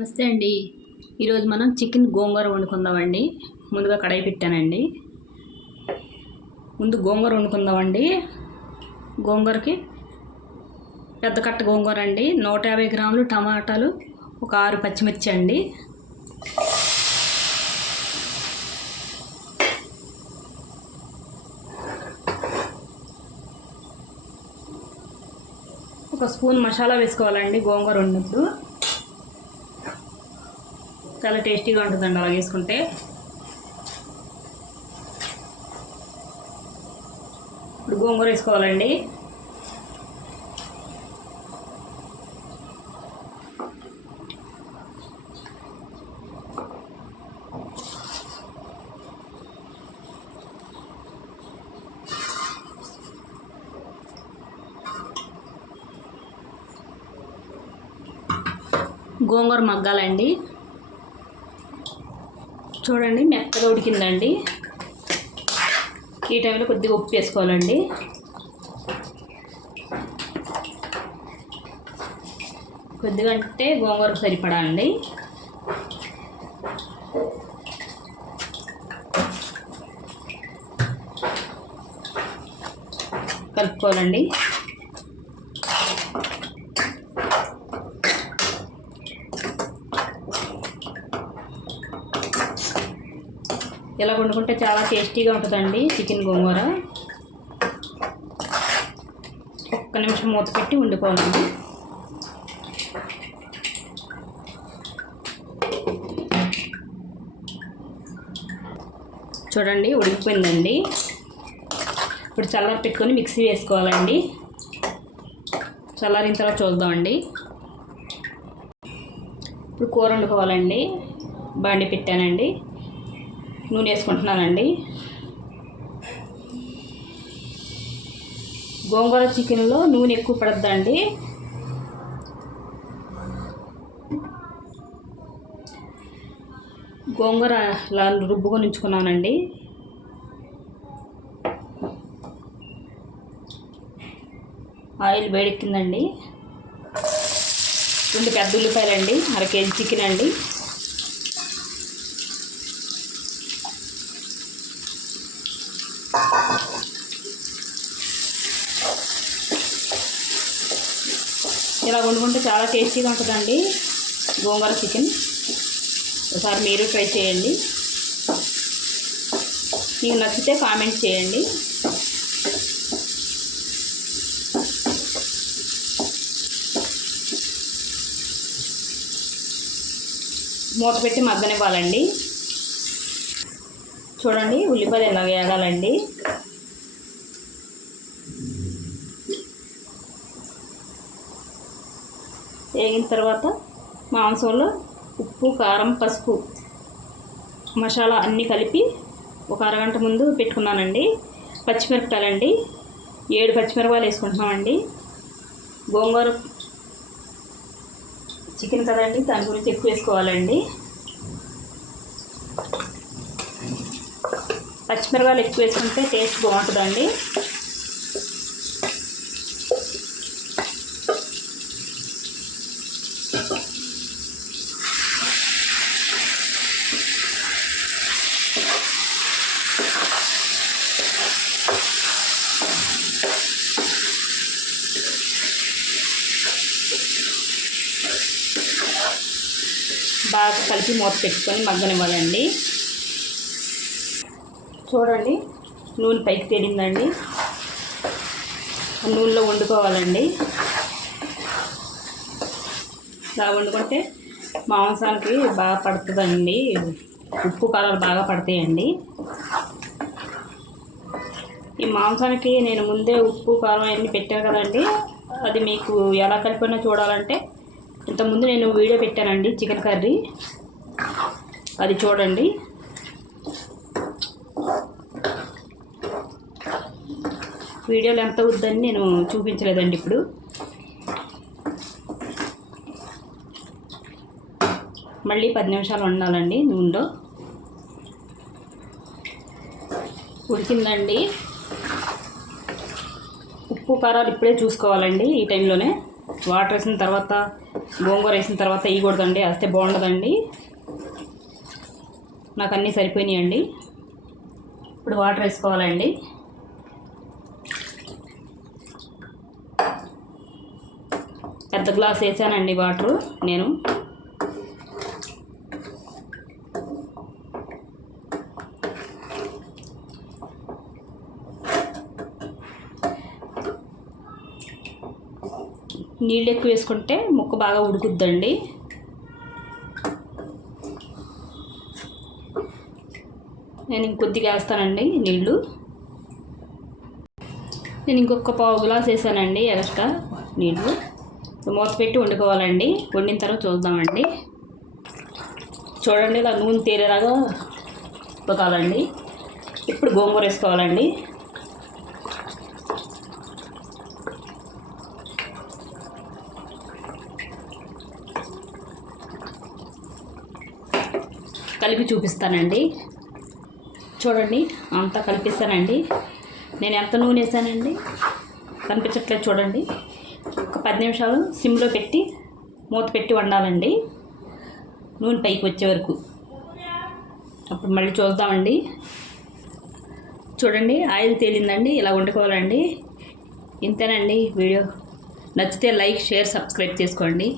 నమస్తే అండి. ఈరోజు మనం చికెన్ గోంగూర వండుకుందామండి. ముందుగా కడాయి పెట్టానండి. ముందు గోంగూర వండుకుందామండి. గోంగూరకి పెద్ద కట్ట గోంగూర అండి, 150 గ్రాములు టమాటాలు, ఒక 6 పచ్చిమిర్చి అండి, ఒక స్పూన్ మసాలా వేసుకోవాలండి. గోంగూర వండినప్పుడు చాలా టేస్టీగా ఉంటుందండి అలా వేసుకుంటే. ఇప్పుడు గోంగూర వేసుకోవాలండి. గోంగూర మగ్గాలండి. చూడండి మెత్తగా ఉడికిందండి. ఈ టైంలో కొద్దిగా ఉప్పు వేసుకోవాలండి. కొద్దిగా అంటే గోంగూరకు సరిపడా అండి. కలుపుకోవాలండి. ఇలా వండుకుంటే చాలా టేస్టీగా ఉంటుందండి చికెన్ గోంగూర. ఒక్క నిమిషం మూత పెట్టి వండుకోవాలండి. చూడండి ఉడికిపోయిందండి. ఇప్పుడు చల్లారి పెట్టుకొని మిక్సీ వేసుకోవాలండి. చల్లారిన తర్వాత చూద్దామండి. ఇప్పుడు కూర వండుకోవాలండి. బాండి పెట్టానండి, నూనె వేసుకుంటున్నానండి. గోంగూర చికెన్లో నూనె ఎక్కువ పడద్దండి. గోంగూర ఇలా రుబ్బుకొని ఉంచుకున్నానండి. ఆయిల్ వేడెక్కిందండి. 2 పెద్ద ఉల్లిపాయలండి, 1/2 కేజీ చికెన్ అండి, ఇలా వండుకుంటే చాలా టేస్టీగా ఉంటుందండి గోంగూర చికెన్. ఒకసారి మీరు ట్రై చేయండి. మీకు నచ్చితే కామెంట్ చేయండి. మూత పెట్టి మగ్గనివ్వాలండి. చూడండి ఉల్లిపాయలు ఎలా వేగాలండి. వేగిన తర్వాత మాంసంలో ఉప్పు, కారం, పసుపు, మసాలా అన్నీ కలిపి ఒక అరగంట ముందు పెట్టుకున్నానండి. పచ్చిమిరపకాయలండి, 7 పచ్చిమిరపకాయలు వేసుకుంటున్నామండి. గోంగూర చికెన్ కదండి, దాని గురించి ఎక్కువ వేసుకోవాలండి. పచ్చిమిరపకాయలు ఎక్కువ వేసుకుంటే టేస్ట్ బాగుంటుందండి. బాగా కలిపి మూత పెట్టుకొని మగ్గనివ్వాలండి. చూడండి నూనె పైకి తేలిందండి. నూనెలో వండుకోవాలండి. ఇలా వండుకుంటే మాంసానికి బాగా పడుతుందండి. ఉప్పు కారాలు బాగా పడతాయండి. ఈ మాంసానికి నేను ముందే ఉప్పు కారం అన్నీ పెట్టాను కదండి, అది మీకు ఎలా కలిపినా చూడాలంటే ఇంతకుముందు నేను వీడియో పెట్టానండి చికెన్ కర్రీ, అది చూడండి. వీడియోలో ఎంత అవుద్దని నేను చూపించలేదండి. ఇప్పుడు మళ్ళీ 10 నిమిషాలు వండాలండి నూనెలో. ఉడికిందండి. ఉప్పు కారాలు ఇప్పుడే చూసుకోవాలండి. ఈ టైంలోనే వాటర్ వేసిన తర్వాత గోంగూర వేసిన తర్వాత వేయకూడదండి, వేస్తే బాగుండదండి. నాకు అన్నీ సరిపోయినాయండి. ఇప్పుడు వాటర్ వేసుకోవాలండి. పెద్ద గ్లాస్ వేసానండి వాటరు నేను. నీళ్ళు ఎక్కువ వేసుకుంటే ముక్క బాగా ఉడుకుద్దండి. నేను ఇంకొద్దిగా వేస్తానండి నీళ్ళు. నేను ఇంకొక పావు గ్లాస్ వేసానండి ఎక్స్ట్రా నీళ్ళు. మూత పెట్టి వండుకోవాలండి. వండిన తర్వాత చూద్దామండి. చూడండి, ఇలా నూనె తేరేలాగా ఉడకాలండి. ఇప్పుడు గోంగూర వేసుకోవాలండి. కలిపి చూపిస్తానండి. చూడండి, అంతా కలిపిస్తానండి. నేను ఎంత నూనె వేసానండి కనిపించట్లేదు చూడండి. ఒక 10 నిమిషాలు సిమ్లో పెట్టి మూత పెట్టి వండాలండి, నూనె పైకి వచ్చే వరకు. అప్పుడు మళ్ళీ చూద్దామండి. చూడండి, ఆయిల్ తేలిందండి. ఇలా వండుకోవాలండి. ఇంతేనండి వీడియో. నచ్చితే లైక్, షేర్, సబ్స్క్రైబ్ చేసుకోండి.